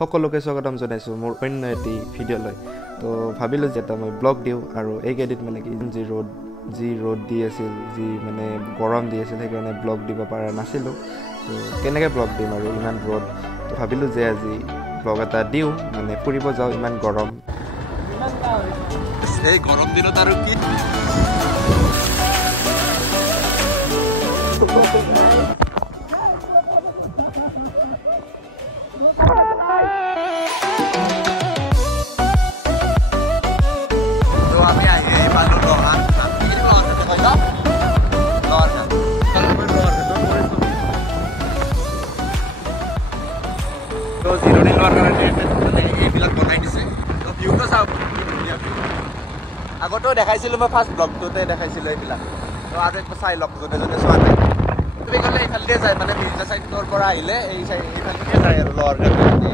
সকলোকে স্বাগতম জনাইছোঁ মোৰ অন্য এটি ভিডিঅ'লৈ তো ভাবিলোঁ যে এটা মই ব্লগ দিওঁ আৰু এইকেইদিন মানে কি যি ৰ'দ দি আছিল যি মানে গৰম দি আছিল সেইকাৰণে ব্লগ দিব পৰা নাছিলোঁ তো কেনেকৈ ব্লগ দিম আৰু ইমান ৰ'দ তো ভাবিলোঁ যে আজি ব্লগ এটা দিওঁ মানে ফুৰিব যাওঁ ইমান গৰম এই গৰম দিনত আৰু কি জিৰণি লোৱাৰ কাৰণে এইবিলাক বনাই দিছে ভিউটো চাওক আগতেও দেখাইছিলোঁ মই ফাৰ্ষ্ট ব্লগটোতে দেখাইছিলোঁ এইবিলাক তো আৰু একবাৰ চাই লওক যোনে যোনে চোৱা নাই তুমি ক'লে এইফালে যায় মানে মিৰ্জা চাইডৰ পৰা আহিলে এইফালে যায় আৰু লোৱাৰ কাৰণে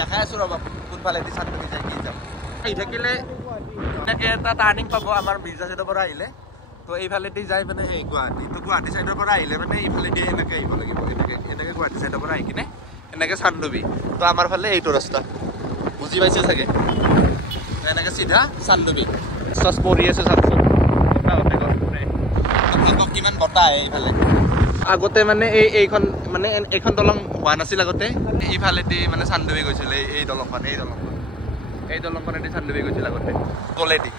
দেখাই আছোঁ ৰ'বা কোনফালেদি চান্দুবি যায় কি যাম আহি থাকিলে এনেকৈ এটা টাৰ্ণিং পাব আমাৰ মিৰ্জা চাইডৰ পৰা আহিলে তো এইফালেদি যায় মানে এই গুৱাহাটী তো গুৱাহাটী চাইডৰ পৰা আহিলে মানে এইফালেদি এনেকৈ আহিব লাগিব এনেকৈ গুৱাহাটী চাইডৰ পৰা আহি কিনে এনেকৈ চান্দুবি তো আমাৰ ফালে এইটো ৰাস্তা বুজি পাইছে চাগে এনেকৈ চিধা চান্দুবি চচ পৰি আছে চাওকচোন কিমান বতাহ আহে এইফালে আগতে মানে এইখন দলং হোৱা নাছিল আগতে এইফালেদি মানে চান্দুবি গৈছিল এই দলংখনেদি চান্দুবি গৈছিল আগতে তলেদি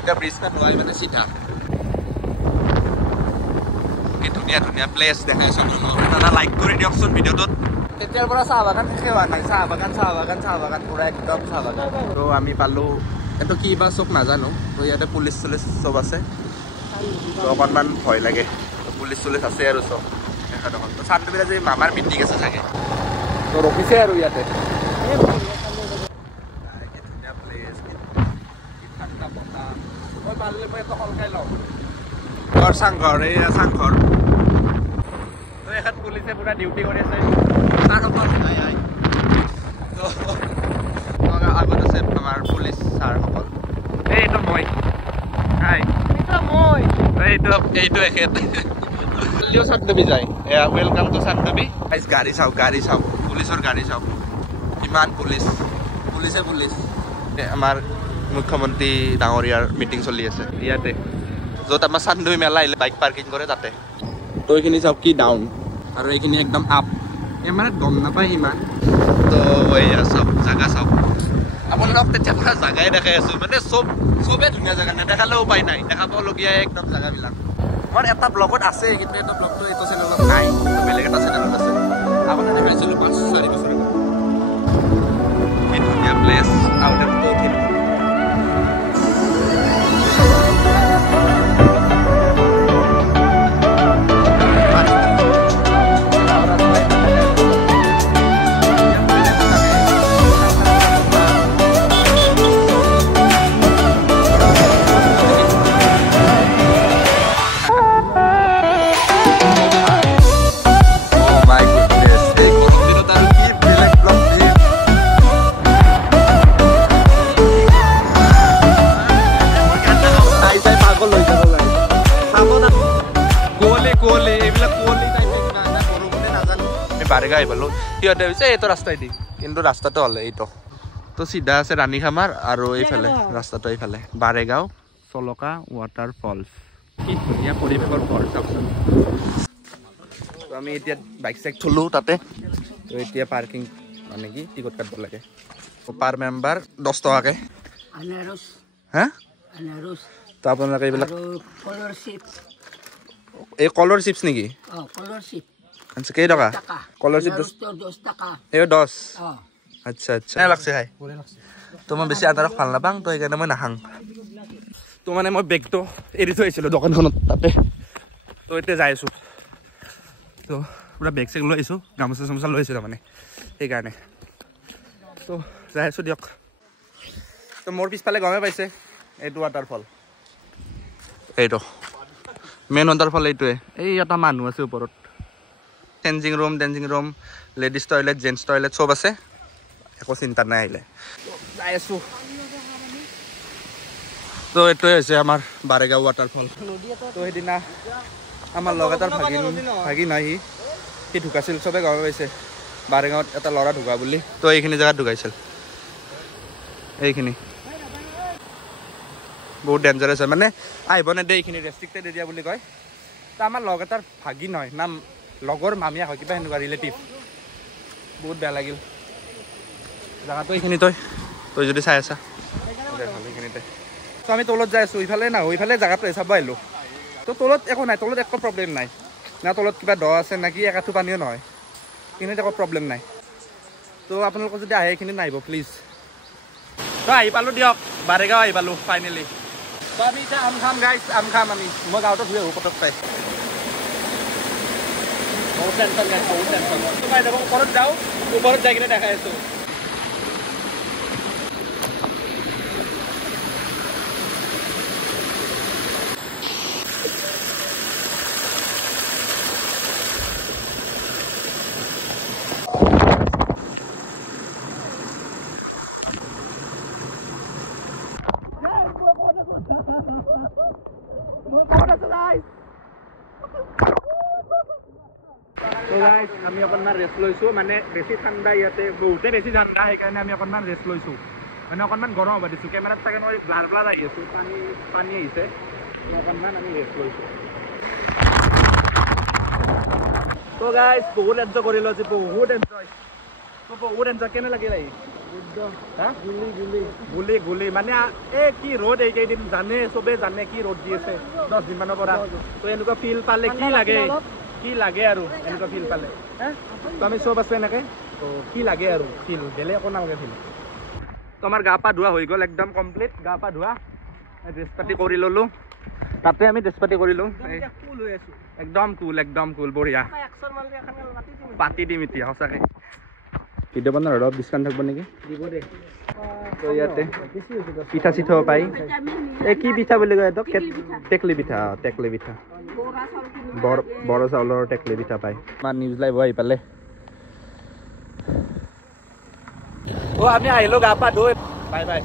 এতিয়া ব্ৰিজখন হোৱাই মানে চিধা কি ধুনীয়া ধুনীয়া প্লেচ দেখাইছোঁ দাদা লাইক কৰি দিয়কচোন ভিডিঅ'টোত তেতিয়াৰ পৰা চাহ বাগান শেষে হোৱা নাই চাহ বাগান পুৰা একদম চাহ বাগান তো আমি পালোঁ এইটো কি বা চব নাজানো তো ইয়াতে পুলিচ চুলিচ চব আছে তো অকণমান ভয় লাগে পুলিচ চুলিচ আছে আৰু চব এখন তো চান্দুবিত যে মামাৰ মিটিং আছে চাগে তো ৰখিছে আৰু ইয়াতে ধুনীয়া প্লেচ ঠাণ্ডা বতাহ মই পাৰিলে মই এটা সলকাই লওঁ চাংঘৰ এইয়া চাংঘৰ তো এখন পুলিচে পুৰা ডিউটি কৰি আছে আগত আছে আমাৰ পুলিচ ছাৰসকল এইটো মই এইটো এখেত চান্দুবি যায় এয়া ৱেলকাম টু চান্দুবি গাড়ী চাওক পুলিচৰ গাড়ী চাওক ইমান পুলিচ আমাৰ মুখ্যমন্ত্ৰী ডাঙৰীয়াৰ মিটিং চলি আছে ইয়াতে য'ত আমাৰ চান্দুবি মেলা আহিলে বাইক পাৰ্কিং কৰে তাতে তো এইখিনি চাওক কি ডাউন আৰু এইখিনি একদম আপ মানে গম নাপায় সিমান তো এয়া চব জাগা চাওক আপোনালোকক তেতিয়া পৰা জাগাই দেখাই আছোঁ মানে চবেই ধুনীয়া জেগা নেদেখালেও উপায় নাই দেখাবলগীয়া একদম জেগাবিলাক মোৰ এটা ব্লগত আছে কিন্তু এটা ব্লগটো এইটো চেনেলত নাই বেলেগ এটা চেনেলত আছে আপোনাৰ দেখাইছিলোঁ 5-4 বছৰ আগত এই ধুনীয়া প্লেচ আৰু বাৰেগা আহি পালোঁ সিহঁতে হৈছে এইটো ৰাস্তাই দি কিন্তু ৰাস্তাটো হ'লে এইটো তো চিধা আছে ৰাণীখামাৰ আৰু এইফালে ৰাস্তাটো এইফালে বাৰেগাঁও চলকা ৱাটাৰ ফলছ কি ধুনীয়া পৰিৱেশৰ ঘৰ চাওকচোন তো আমি এতিয়া বাইক চাইক থলোঁ তাতে তো এতিয়া পাৰ্কিং মানে কি টিকট কাটিব লাগে পাৰ মেম্বাৰ 10 টকাকৈ হা তো আপোনালোকে এইবিলাক এই কলৰ চিপছ নেকি আচ্ছা কেই টকা কলারশিপ 10 টাকা এই 10 আচ্ছা কেনে লাগছে খাই তো মই বেছি আদাৰক ভাল নাপাং তো সেইকাৰণে মই নাখাং তো মানে মই বেগটো এৰি থৈ আহিছিলোঁ দোকানখনত তাতে তো এতিয়া যাই আছোঁ তো পুৰা বেগ চেগ লৈ আহিছোঁ গামোচা চামোচা লৈ আহিছোঁ তাৰমানে সেইকাৰণে তো যাই আছোঁ দিয়ক তো মোৰ পিছফালে গমে পাইছে এইটো ৱাটাৰফল এইটো মেইন ৱাটাৰফল এইটোৱে এই এটা মানুহ আছে ওপৰত changing room ladies toilet gents toilet চব আছে একো চিন্তা নাই আহিলে যাই আছোঁ তো এইটোৱে হৈছে আমাৰ বাৰেগাঁও ৱাটাৰফল তো সেইদিনা আমাৰ লগ এটাৰ ভাগিন নাই সি ঢুকাইছিল চবে গম পাইছে বাৰেগাঁৱত এটা ল'ৰা ঢুকা বুলি তো এইখিনি জেগাত ঢুকাইছিল এইখিনি বহুত ডেঞ্জাৰাছ হয় মানে আহিব নেদে এইখিনি ৰেষ্ট্ৰিক্টেড এৰিয়া বুলি কয় তো আমাৰ লগ এটাৰ ভাগিন হয় না লগৰ মামীয়া হয় কিবা সেনেকুৱা ৰিলেটিভ বহুত বেয়া লাগিল জেগাটো এইখিনি তই যদি চাই আছা এইখিনিতে তো আমি তলত যাই আছোঁ ইফালে না ইফালে জেগাটো চাব আহিলোঁ তো তলত একো নাই তলত একো প্ৰব্লেম নাই না তলত কিবা দ আছে না কি একাঠো পানীও নহয় এইখিনিত একো প্ৰব্লেম নাই তো আপোনালোকে যদি আহে এইখিনিত নাহিব প্লিজ তো আহি পালোঁ দিয়ক বাৰেগাঁও আহি পালোঁ ফাইনেলি তো আমি এতিয়া আম খাম গাইছ আম খাম আমি মই গাঁৱতে ধুই আহোঁ পটক পাই বহুত টেনশ্যন গাইছ বহুত টেনশ্যন তো পাই যাব ওপৰত যাওঁ ওপৰত যাই কিনে দেখাই আছোঁ তো গাইজ আমি অকণমান ৰেষ্ট লৈছোঁ মানে বেছি ঠাণ্ডা ইয়াতে বহুতে বেছি ঠাণ্ডা সেইকাৰণে আমি অকণমান ৰেষ্ট লৈছোঁ মানে অকণমান গৰম হ'ব দিছোঁ কেমেৰাত চাগে মই ব্লাৰ ব্লাৰ আহি আছোঁ পানী আহিছে অকণমান আমি ৰেষ্ট লৈছোঁ তো গাইজ বহুত এনজয় কৰিলোঁ আজি বহুত এনজয় কেনে লাগিল আহি গুলি মানে এই কি ৰ'দ এইকেইদিন জানে চবেই জানে কি ৰ'দ দি আছে 10 দিনমানৰ পৰা তো এনেকুৱা ফিল পালে কি লাগে আৰু এনেকুৱা ফিল পালে তো আমি চব আছোঁ এনেকৈ তো কি লাগে আৰু ফিল বেলেগ একো নালাগে ফিল তো আমাৰ গা পা ধোৱা হৈ গ'ল একদম কমপ্লিট গা পা ধোৱা ড্ৰেছ পাতি কৰি ল'লোঁ তাতে আমি ড্ৰেছ পাতি কৰিলোঁ একদম কুল বঢ়িয়া পাতি দিম এতিয়া সঁচাকৈ ভিডিঅ' বনাৰ অলপ ডিছকাউণ্ট থাকিব নেকি তো ইয়াতে পিঠা চিঠাও পাই এই কি পিঠা বুলি কয় এইটো টেকলি পিঠা বড়ো চাউলৰ টেকলি পিঠা পায় আমাৰ নিউজ লাইভ আহি পালে আমি আহিলোঁ গা পা ধুই বাই